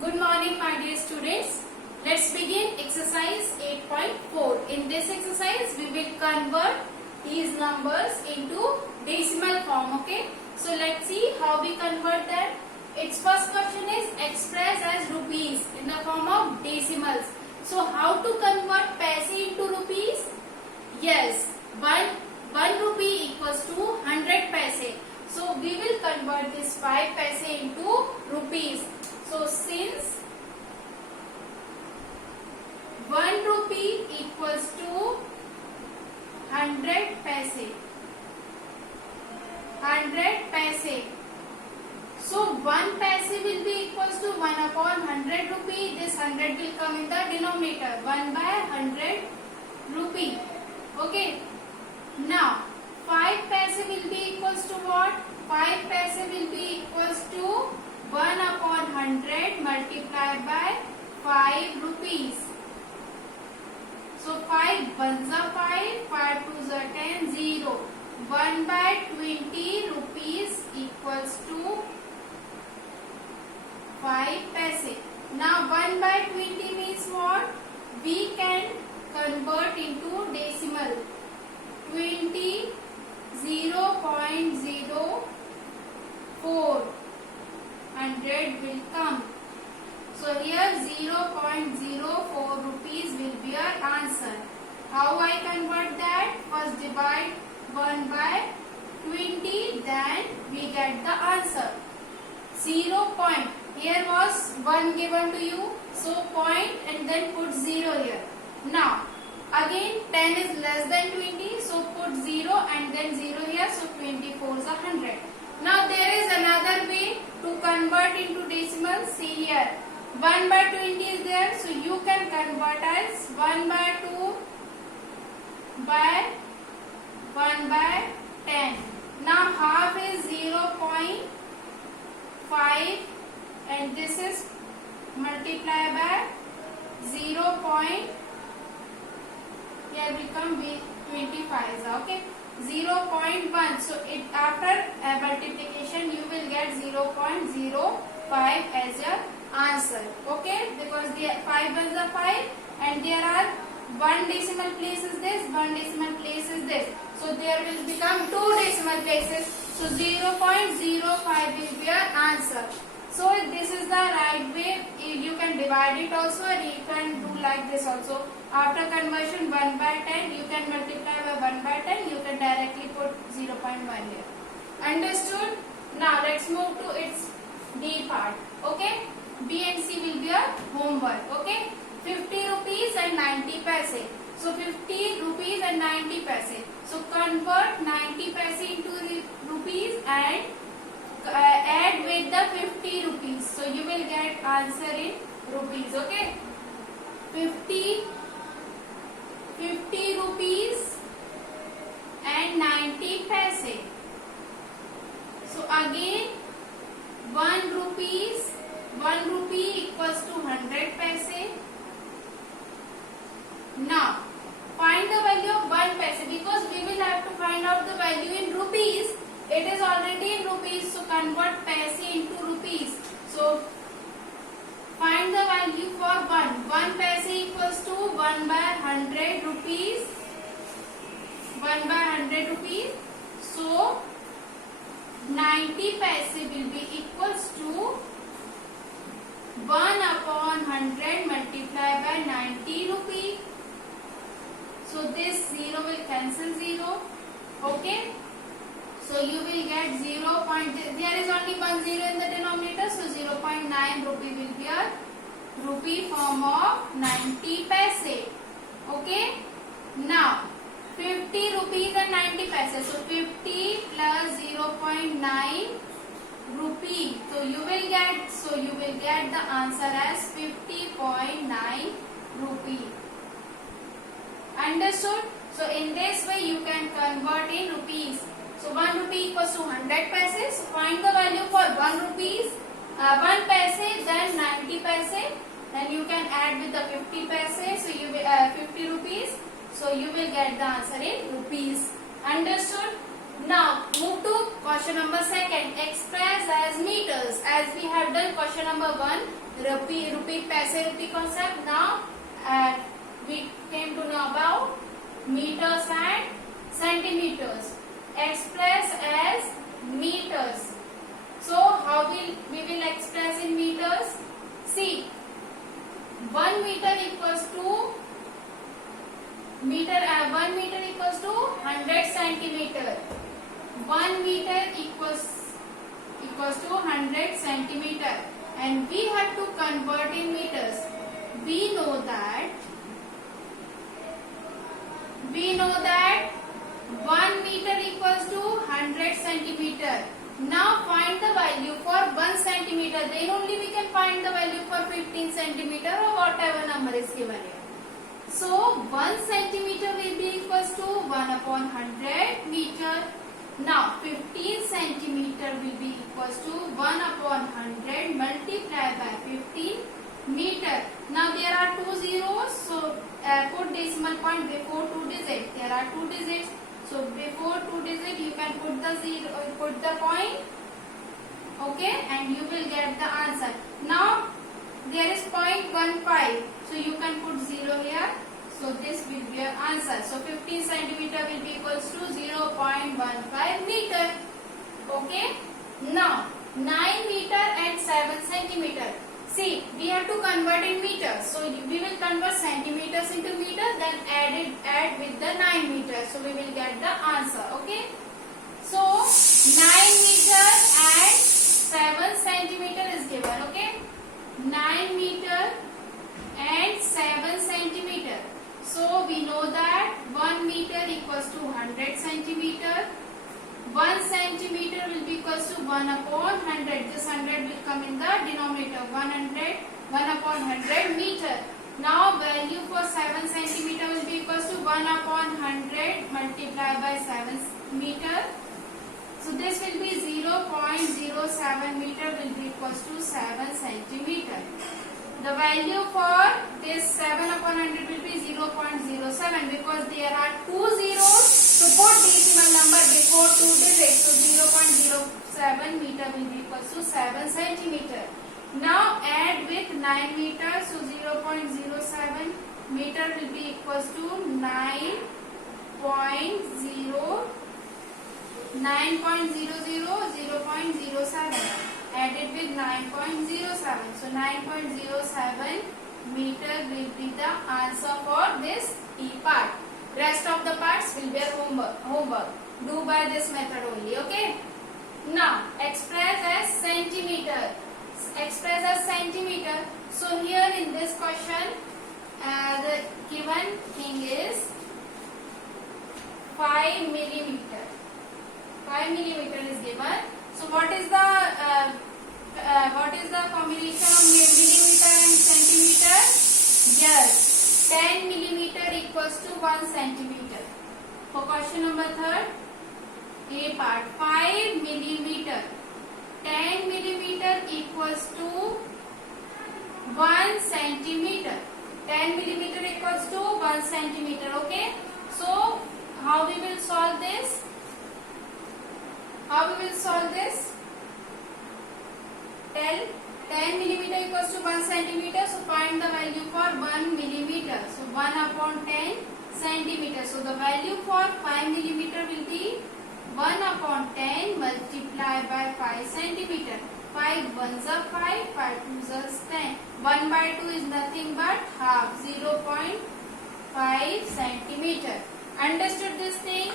Good morning, my dear students. Let's begin exercise 8.4. In this exercise, we will convert these numbers into decimal form. Okay. So let's see how we convert that. Its first question is express as rupees in the form of decimals. So how to convert paise into rupees? Yes, one rupee equals to 100 paise. So we will convert this 5 paise into rupees. So since 1 rupee equals to 100 paise. 100 paise. So 1 paise will be equals to 1 upon 100 rupee. This 100 will come in the denominator. 1 by 100 rupee. Okay. Now 5 paise will be equals to what? 5 paise will be equals to 1 upon 100 multiplied by 5 rupees. So 5 ones are 5, 5 twos are 10, 0. 1 by 20 rupees equals to 5 paise. Now 1 by 20 means what? We can convert into decimal. 20 0.04 100 will come. So here 0.04 rupees will be our answer. How I convert that? First divide 1 by 20, then we get the answer. 0 point. Here was 1 given to you. So point and then put 0 here. Now again 10 is less than 20. So put 0 and then 0 here. So 24 is 100. Now there is another way to convert into decimal. See here. 1 by 20 is there. So you can convert as 1 by 2 by 1 by 10. Now half is 0.5 and this is multiplied by 0. Here will come 25. Okay. 0.1. So it after multiplication you will get 0.05 as your answer. Okay. Because the 5 ones are 5 and there are 1 decimal place is this, 1 decimal place is this. So there will become 2 decimal places. So 0.05 will be your answer. So this is the right way. You can divide it also and you can do like this also. After conversion 1 by 10 you can multiply by 1 by 10. You can directly put 0.1 here. Understood? Now let's move to its D part. Okay. B and C will be your homework. Okay. 50 rupees and 90 paise. So 50 rupees and 90 paise. So convert 90 paise into rupees and add with the 50 rupees. So you will get answer in rupees. Okay. 50 rupees and 90 paise. So again 1 rupee equals to 100 paise. Now find the value of 1 paise because we will have to find out the value in rupees. It is already in rupees, so convert paise into rupees. So find the value for 1. 1 paise equals to 1 by 100 rupees. 1 by 100 rupees. So 90 paise will be equals to 1 upon 100 multiplied by 90 rupee. So this 0 will cancel 0. Okay. So you will get 0. There is only 1 0 in the denominator. So 0.9 rupee will be a rupee form of 90 paise. Okay. Now 50 rupees and 90 paise. So 50 plus 0.9 rupee. So you will get the answer as 50.9 rupee. Understood? So in this way you can convert in rupees. So 1 rupee equals to 100 paise. So find the value for 1 paise, then 90 paise. Then you can add with the 50 paise. So you will 50 rupees. So you will get the answer in rupees. Understood? Now move to question number second. Express as meters. As we have done question number 1, rupee paise rupee concept. Now we came to know about meters and centimeters. Express as meters. So how we will express in meters? See, 1 meter equals to 1 meter equals to 100 centimeter. 1 meter equals to 100 centimeter, and we have to convert in meters. We know that 1 meter equals to 100 centimeter. Now find the value for 1 centimeter. Then only we can find the value for 15 centimeter or whatever number is given here. So 1 centimeter will be equals to 1 upon 100 meter. Now 15 centimeter will be equals to 1 upon 100 multiplied by 15 meter. Now there are 2 zeros, so put decimal point before 2 digits. There are 2 digits, so before 2 digits you can put the point, okay, and you will get the answer. Now there is 0.15, so you can put 0 here. So this will be your answer. So 15 centimeter will be equals to 0.15 meter. Okay. Now 9 meter and 7 centimeter. See, we have to convert in meters. So we will convert centimeters into meters, then add with the 9 meters. So we will get the answer. Okay. So 9 meter and 7 centimeter is given. Okay. 9 meter and 7 centimeter. So we know that 1 meter equals to 100 centimeter. 1 centimeter will be equals to 1 upon 100. This 100 will come in the denominator. 1 upon 100 meter. Now value for 7 centimeter will be equals to 1 upon 100 multiplied by 7 meter. So this will be 0.07 meter will be equals to 7 centimeter. The value for this 7 upon 100 will be 0.07 because there are 2 zeros. So put decimal number before 2 digits. So 0.07 meter will be equals to 7 centimeter. Now add with 9 meter. So 0.07 meter will be equals to 0.07. Added with 9.07. So 9.07 meter will be the answer for this E part. Rest of the parts will be homework. Do by this method only. Okay. Now express as centimeter. Express as centimeter. So here in this question, the given thing is 5 millimeter. 5 millimeter is given. So what is the combination of millimeter and centimeter? Yes, 10 millimeter equals to 1 centimeter. For question number 3, A part, 5 millimeter, 10 millimeter equals to 1 centimeter. 10 millimeter equals to 1 centimeter. Okay. So how we will solve this? 10 millimeter equals to 1 centimeter. So find the value for 1 millimeter. So 1 upon 10 centimeter. So the value for 5 millimeter will be 1 upon 10 multiplied by 5 centimeter. 5 ones are 5, 5 twos are 10. 1 by 2 is nothing but half, 0.5 centimeter. Understood this thing?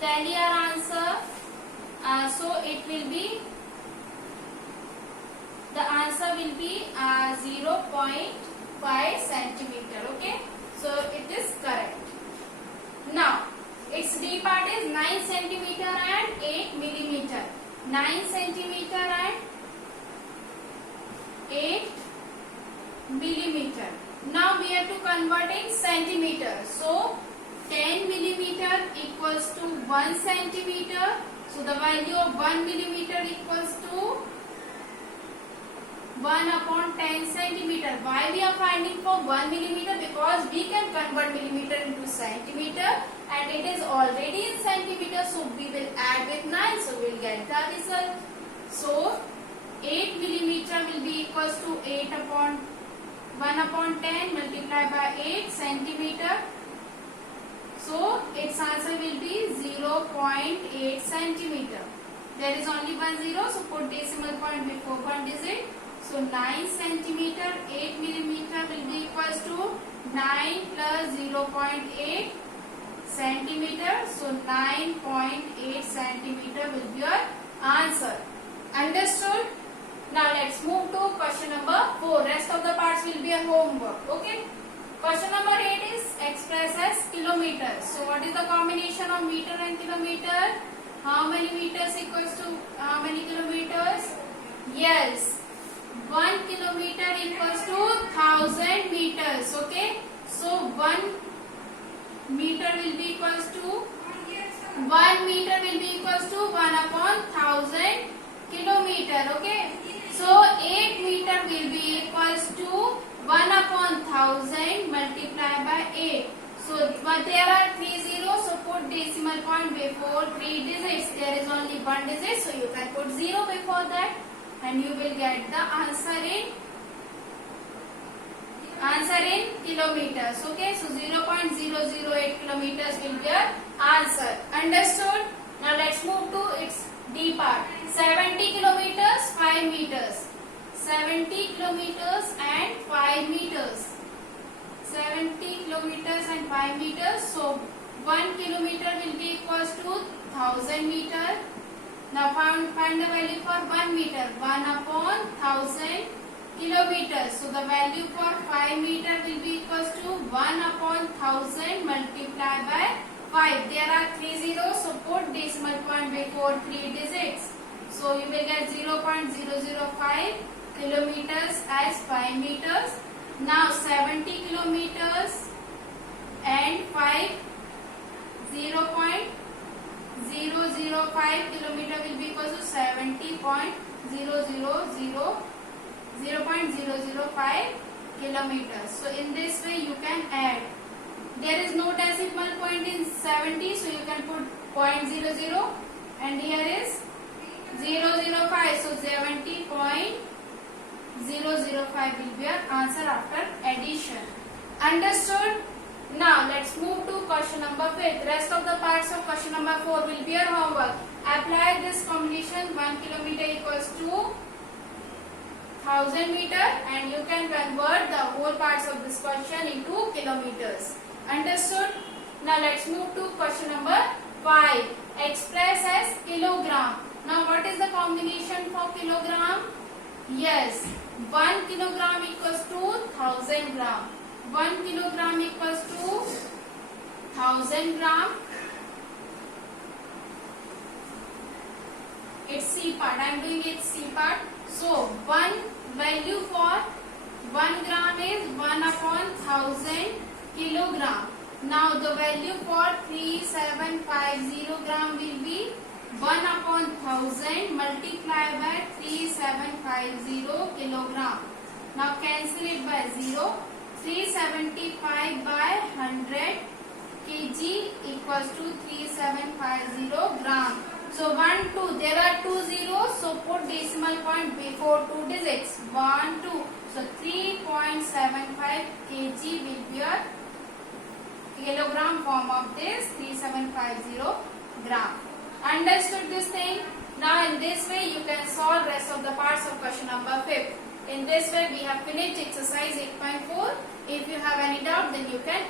Tally your answer. So it will be, the answer will be 0.5 centimeter. Okay. So it is correct. Now its D part is 9 centimeter and 8 millimeter. 9 centimeter and 8 millimeter. Now we have to convert in centimeter. So 10 millimeter equals to 1 centimeter. So the value of 1 millimeter equals to 1 upon 10 centimeter. Why we are finding for 1 millimeter? Because we can convert millimeter into centimeter. and it is already in centimeters, so we will add with 9, so we will get the result. So 8 millimeter will be equals to 8 upon 1 upon 10 multiplied by 8 centimeter. So its answer will be 0.8 centimeter. There is only one zero, so put decimal point before one digit. So 9 centimeter, 8 millimeter will be equals to 9 plus 0.8 centimeter. So 9.8 centimeter will be your answer. Understood? Now let's move to question number 4. Rest of the parts will be a homework. Okay. Question number 8 is expressed as kilometers. So what is the combination of meter and kilometer? How many meters equals to how many kilometers? Yes. 1 kilometer equals to 1000 meters. Okay. So 1 meter will be equals to 1 meter will be equals to 1 upon 1000 kilometer. Okay. So 8 meter will be equals to 1 upon 1000 multiplied by 8. So but there are 3 zeros, so put decimal point before 3 digits. There is only one digit, so you can put 0 before that and you will get the answer in kilometers. Okay, so 0.008 kilometers will be your answer. Understood? Now let's move to its D part. 70 kilometers, 5 meters. 70 kilometers and 5 meters. 70 kilometers and 5 meters. So 1 kilometer will be equals to 1000 meter. Now find the value for 1 meter. 1 upon 1000 kilometers. So the value for 5 meter will be equals to 1 upon 1000 multiplied by 5. There are 3 zeros, so put decimal point before 3 digits. So you will get 0.005 kilometers as 5 meters. Now 70 kilometers and 5 0.005 kilometer will be equal to 0.005 kilometers. So in this way you can add. There is no decimal point in 70, so you can put 0.00 and here is 005, so 70.005 will be your answer after addition. Understood? Now let's move to question number 5. Rest of the parts of question number 4 will be your homework. Apply this combination. 1 kilometer equals to 1000 meter and you can convert the whole parts of this question into kilometers. Understood? Now let's move to question number 5. Express as kilogram. Now what is the combination for kilogram? Yes, 1 kilogram equals to 1000 gram. 1 kilogram equals to 1000 gram. It's C part. I am doing it C part. So 1 value for 1 gram is 1 upon 1000 kilogram. Now the value for 3750 gram will be 1 upon 1000 multiplied by 3750 kilogram. Now cancel it by 0. 375 by 100 kg equals to 3750 gram. So 1, 2, there are 2 zeros, so put decimal point before 2 digits. 1, 2. So 3.75 kg will be your kilogram form of this 3750 gram. Understood this thing? Now in this way you can solve rest of the parts of question number 5. In this way we have finished exercise 8.4. If you have any doubt then you can